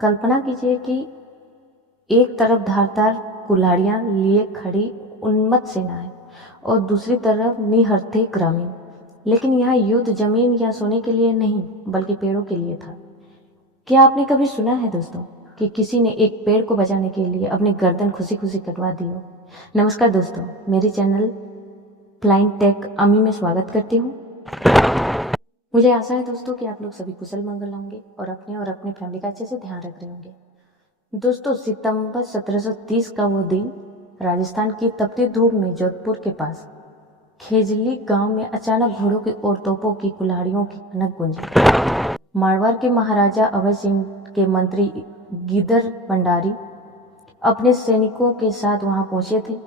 कल्पना कीजिए कि एक तरफ धारदार कुल्हाड़ियाँ लिए खड़ी उन्मत्त सेनाएं और दूसरी तरफ निहत्थे ग्रामीण। लेकिन यहाँ युद्ध जमीन या सोने के लिए नहीं बल्कि पेड़ों के लिए था। क्या आपने कभी सुना है दोस्तों कि किसी ने एक पेड़ को बचाने के लिए अपनी गर्दन खुशी खुशी कटवा दी हो? नमस्कार दोस्तों, मेरी चैनल फ्लाइंग टेक अमी में स्वागत करती हूँ। मुझे आशा है दोस्तों कि आप लोग सभी कुशल मंगल होंगे और अपने फैमिली का अच्छे से ध्यान रख रहे होंगे। दोस्तों, सितंबर 1730 का वो दिन राजस्थान की तपती धूप में जोधपुर के पास खेजली गांव में अचानक घोड़ों की और तोपों की कुल्हाड़ियों की खनक गूंजी। मारवाड़ के महाराजा अभय सिंह के मंत्री गिदर भंडारी अपने सैनिकों के साथ वहां पहुंचे थे।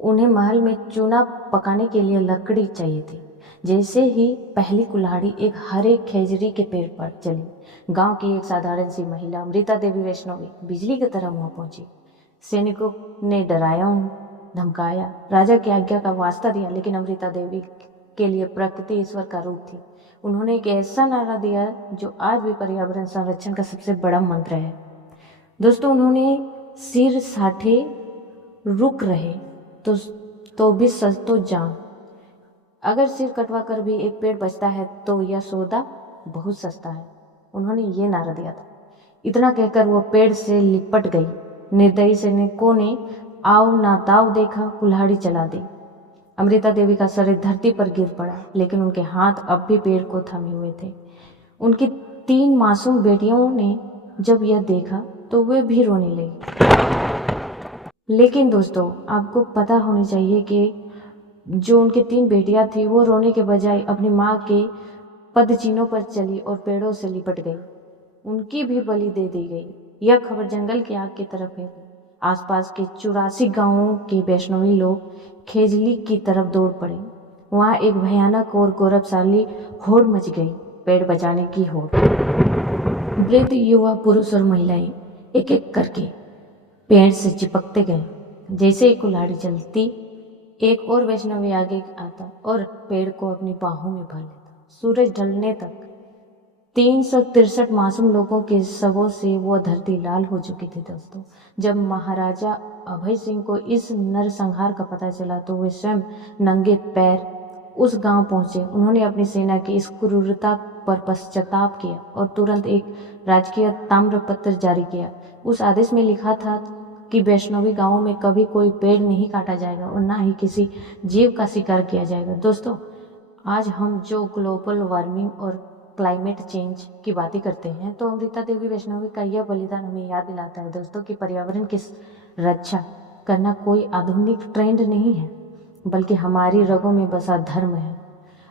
उन्हें महल में चूना पकाने के लिए लकड़ी चाहिए थी। जैसे ही पहली कुल्हाड़ी एक हरे खेजरी के पेड़ पर चली, गांव की एक साधारण सी महिला अमृता देवी वैष्णवी बिजली की तरह वहां पहुंची। सैनिकों ने डराया, धमकाया, राजा की आज्ञा का वास्ता दिया, लेकिन अमृता देवी के लिए प्रकृति ईश्वर का रूप थी। उन्होंने एक ऐसा नारा दिया जो आज भी पर्यावरण संरक्षण का सबसे बड़ा मंत्र है। दोस्तों, उन्होंने सिर साठे रुक रहे तो भी सच तो जान, अगर सिर कटवा कर भी एक पेड़ बचता है तो यह सौदा बहुत सस्ता है। उन्होंने ये नारा दिया था। इतना कहकर वो पेड़ से लिपट गई। निर्दयी सैनिकों ने आव ना ताव देखा, कुल्हाड़ी चला दी। अमृता देवी का शरीर धरती पर गिर पड़ा, लेकिन उनके हाथ अब भी पेड़ को थमे हुए थे। उनकी 3 मासूम बेटियों ने जब यह देखा तो वे भी रोने लगी। लेकिन दोस्तों, आपको पता होनी चाहिए कि जो उनकी 3 बेटियां थी वो रोने के बजाय अपनी माँ के पदचिन्हों पर चली और पेड़ों से लिपट गई। उनकी भी बलि दे दी गई। यह खबर जंगल की आग की तरफ है। आसपास के 84 गांवों के वैष्णवी लोग खेजली की तरफ दौड़ पड़े। वहां एक भयानक और गौरवशाली होड़ मच गई, पेड़ बचाने की होड़। वृद्ध, युवा, पुरुष और महिलाएं एक एक करके पेड़ से चिपकते गए। जैसे ही कुल्हाड़ी चलती, एक और वैष्णवी आगे आता और पेड़ को अपनी बाहों में भर लेता। सूरज ढलने तक 363 मासूम लोगों के शवों से वो धरती लाल हो चुकी थी। दोस्तों, जब महाराजा अभय सिंह को इस नरसंहार का पता चला तो वे स्वयं नंगे पैर उस गांव पहुंचे। उन्होंने अपनी सेना की इस क्रूरता पर पश्चाताप किया और तुरंत एक राजकीय ताम्रपत्र जारी किया। उस आदेश में लिखा था कि वैष्णवी गांवों में कभी कोई पेड़ नहीं काटा जाएगा और ना ही किसी जीव का शिकार किया जाएगा। दोस्तों, आज हम जो ग्लोबल वार्मिंग और क्लाइमेट चेंज की बातें करते हैं, तो अमृता देवी वैष्णवी का यह बलिदान हमें याद दिलाता है दोस्तों कि पर्यावरण की रक्षा करना कोई आधुनिक ट्रेंड नहीं है, बल्कि हमारी रगों में बसा धर्म है।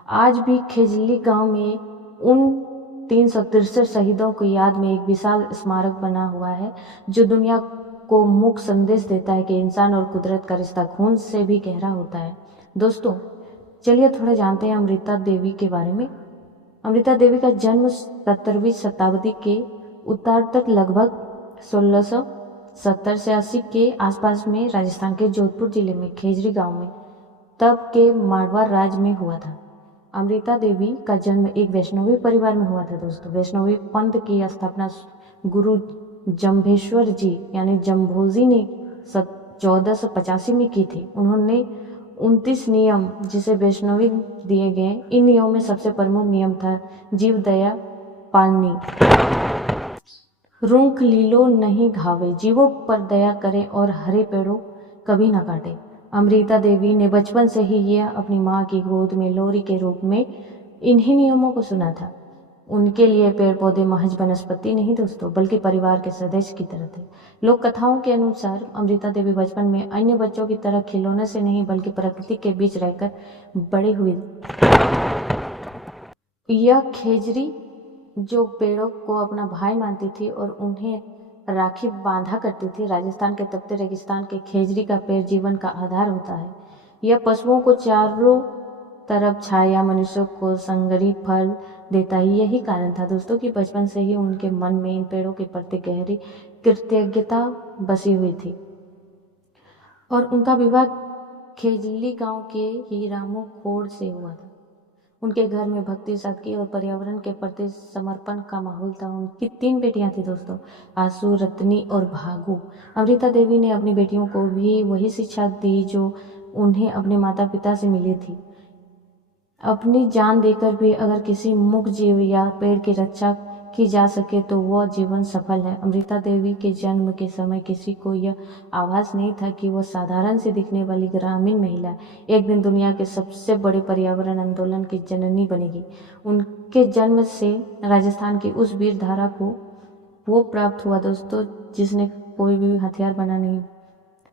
आज भी खेजली गांव में उन 363 शहीदों की याद में एक विशाल स्मारक बना हुआ है, जो दुनिया को मुख्य संदेश देता है कि इंसान और कुदरत का रिश्ता खून से भी गहरा होता है। दोस्तों, चलिए थोड़ा जानते हैं अमृता देवी के बारे में। अमृता देवी का जन्म 17वीं शताब्दी के उत्तर तक लगभग 1670 से 80 के आसपास में राजस्थान के जोधपुर जिले में खेजरी गांव में तब के मारवाड़ राज्य में हुआ था। अमृता देवी का जन्म एक वैष्णवी परिवार में हुआ था। दोस्तों, वैष्णवी पंथ की स्थापना गुरु जम्भेश्वर जी यानी जम्भोजी ने 1485 में की थी। उन्होंने 29 नियम जिसे वैष्णवी दिए गए। इन नियमों में सबसे प्रमुख नियम था जीव दया पालनी, रूख लीलो नहीं घावे, जीवों पर दया करें और हरे पेड़ों कभी न काटे। अमृता देवी ने बचपन से ही यह अपनी माँ की गोद में लोरी के रूप में इन्हीं नियमों को सुना था। उनके लिए पेड़ पौधे महज वनस्पति नहीं दोस्तों, बल्कि परिवार के सदस्य की तरह थे। लोक कथाओं के अनुसार अमृता देवी बचपन में अन्य बच्चों की तरह खिलौने से नहीं बल्कि प्रकृति के बीच रहकर बड़ी हुई। यह खेजरी जो पेड़ों को अपना भाई मानती थी और उन्हें राखी बांधा करती थी। राजस्थान के तपते रेगिस्तान के खेजरी का पेड़ जीवन का आधार होता है। यह पशुओं को चारों तरफ छाया, मनुष्यों को संगरी फल देता है। यही कारण था दोस्तों कि बचपन से ही उनके मन में इन पेड़ों के प्रति गहरी कृतज्ञता बसी हुई थी। और उनका विवाह खेजली गांव के ही रामू खोड़ से हुआ था। उनके घर में भक्ति, सादगी और पर्यावरण के प्रति समर्पण का माहौल था। उनकी 3 बेटियां थी दोस्तों, आशु, रत्नी और भागु। अमृता देवी ने अपनी बेटियों को भी वही शिक्षा दी जो उन्हें अपने माता पिता से मिली थी। अपनी जान देकर भी अगर किसी मूक जीव या पेड़ की रक्षा की जा सके तो वह जीवन सफल है। अमृता देवी के जन्म के समय किसी को यह आभास नहीं था कि वह साधारण सी दिखने वाली ग्रामीण महिला एक दिन दुनिया के सबसे बड़े पर्यावरण आंदोलन की जननी बनेगी। उनके जन्म से राजस्थान की उस वीर धारा को वो प्राप्त हुआ दोस्तों जिसने कोई भी हथियार बना नहीं।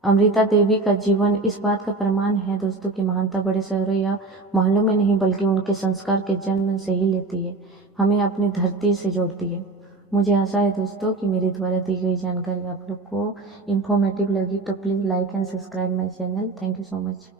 अमृता देवी का जीवन इस बात का प्रमाण है दोस्तों कि महानता बड़े शहरों या मोहल्लों में नहीं बल्कि उनके संस्कार के जन्म से ही लेती है, हमें अपनी धरती से जोड़ती है। मुझे आशा है दोस्तों कि मेरे द्वारा दी गई जानकारी आप लोग को इन्फॉर्मेटिव लगी, तो please like and subscribe my channel. Thank you so much.